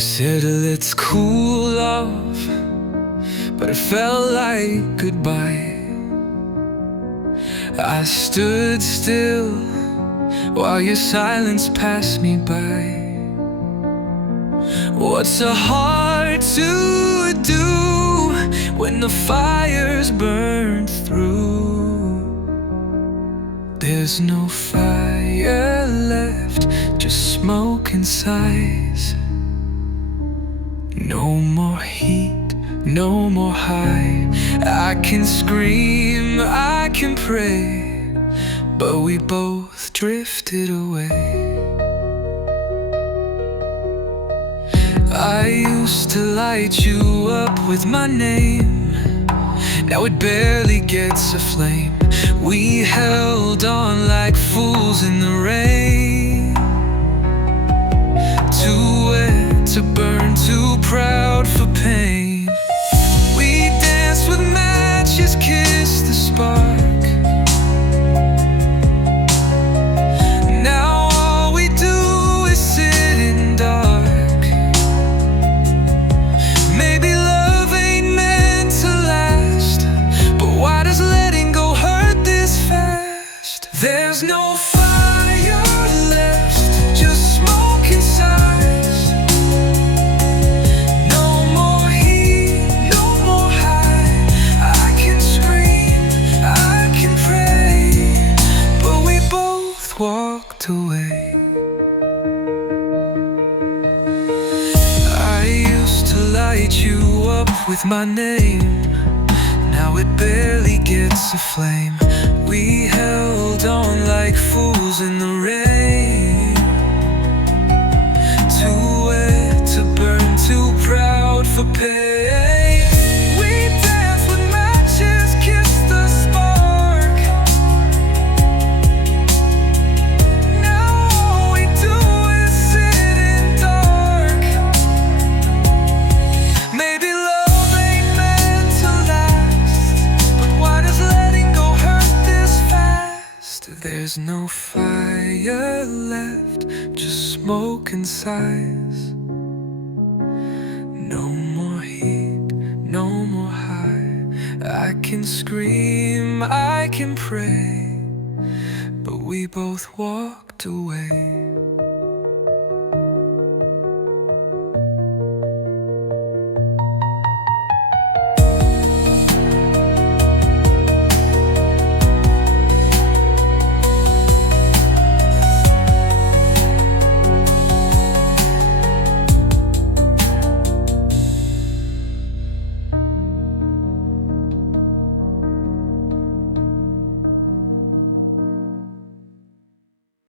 said let's cool off, but it felt like goodbye. I stood still while your silence passed me by. What's so hard to do when the fire's burned through? There's no fire left, just smoke and sighs. No more heat, no more high. I can scream, I can pray, but we both drifted away. I used to light you up with my name, now it barely gets a flame. We held on like fools in the rain. Too wet to burn, too proud for pain. We danced with matches, kissed the spark. Now all we do is sit in dark. Maybe love ain't meant to last, but why does letting go hurt this fast? There's no fire left, just smoke inside. No more heat, no more high. I can scream, I can pray, but we both walked away. I used to light you up with my name, now it barely gets a flame. We held on like fools in the rain. Too wet to burn, too proud for pain. We danced with matches, kissed the spark. Now all we do is sit in dark. Maybe love ain't meant to last, but why does letting go hurt this fast? There's no fire left, just smoke and sighs. No more heat, no more high. I can scream, I can pray, but we both walked away.